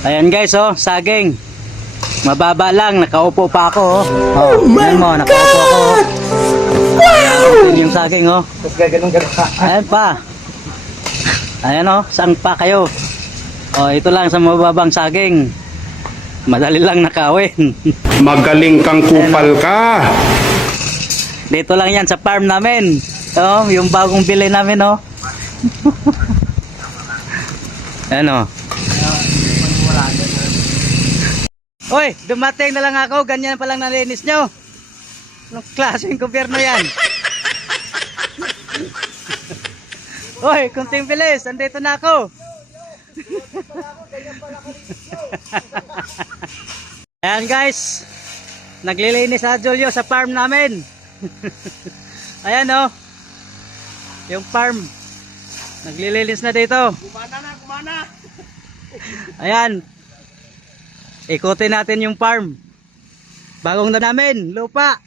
Ayan guys, oh, saging. Mababa lang, nakaupo pa ako, oh. Oh, tingnan mo, nakaupo ako. Wow! Ayan yung saging, oh. Tapos gaganong ka. Ayan pa. Ayan, oh, saan pa kayo? Oh, ito lang sa mababang saging. Madali lang nakawin. Magaling kang kupal ka. Dito lang yan sa farm namin. Oh, yung bagong bili namin, oh. Ayan, oh. Hoy, dumating na lang ako. Ganyan pa lang nalinis nyo. Anong klaseng gobyerno yan? Hoy, kunting bilis. Andito na ako. Ayan guys. Naglilinis na Julio sa farm namin. Ayan oh. Yung farm. Naglilinis na dito. Kumana. Ayan. Ikutin natin yung farm. Bagong na namin, lupa.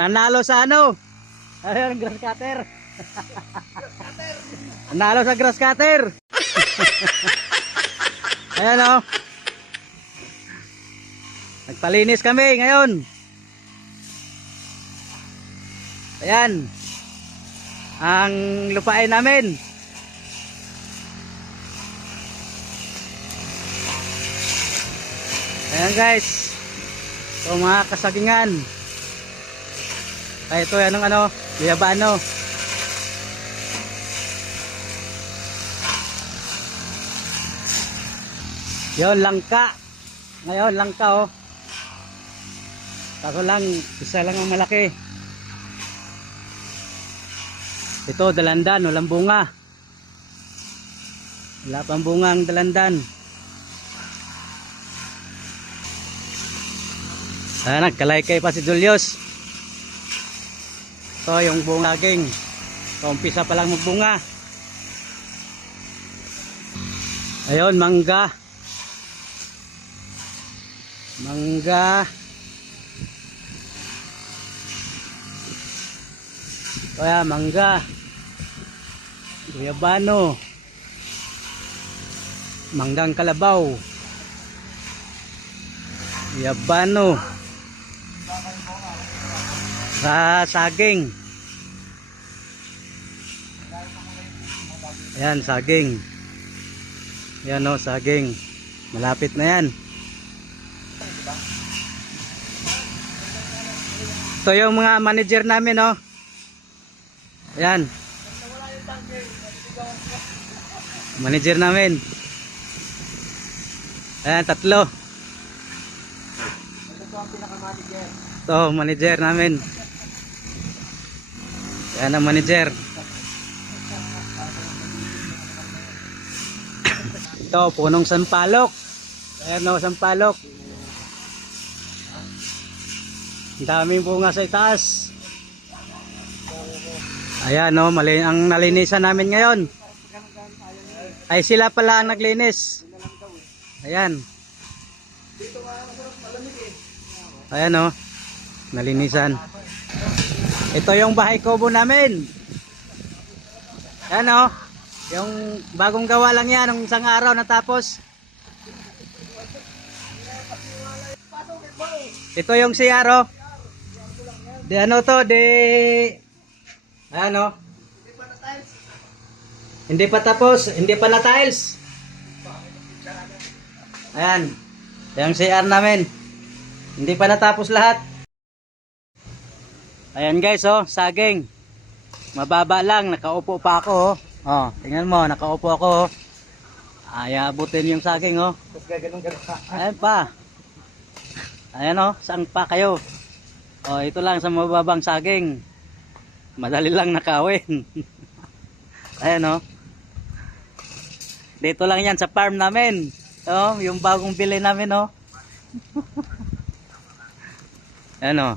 Nanalo sa ano? Ayan, grass cutter. Nanalo sa grass cutter. Ayan o. Nagpalinis kami ngayon. Ayan. Ang lupain namin. Ayan guys. So mga kasagingan. Ay ito anong ano, Guyabano. Yon langka. Ngayon langka oh. Kaso lang isa lang ang malaki. Ito dalandan, walang bunga. Wala pang bunga ang dalandan. Nagkalaykay pa si Julius. Ito yung bunga saging. So, umpisa pa lang magbunga. Ayun, mangga. Mangga. Kaya mangga. Guyabano. Manggang kalabaw. Guyabano. Sa saging. Ayan, saging. Ayan o, saging. Malapit na yan. Ito yung mga manager namin o. Ayan. Manager namin. Ayan, tatlo. Ito, manager namin. Ayan ang manager. Ito, punong sampalok. Ayan o, sampalok. Ang daming bunga sa itaas. Ayan o, ang nalinisan namin ngayon. Ay sila pala ang naglinis. Ayan. Ayan o, nalinisan. Ito yung bahay kubo namin. Ayan o, yung bagong gawa lang yan, ng isang araw natapos. Ito yung CR o. Di ano to, di... Ayan o. Hindi pa tapos, hindi pa na tiles. Ayan. Yung CR namin. Hindi pa natapos lahat. Ayan guys oh, saging. Mababa lang, nakaupo pa ako oh. Oh, tingnan mo, nakaupo ako oh. Ay, abutin yung saging oh. Tapos gaganong ka. Ayan pa. Ayan oh, saan pa kayo? Oh, ito lang sa mababang saging. Madali lang nakawin. Ayan oh. Dito lang yan sa farm namin. Oh, yung bagong bili namin oh. Ayan oh.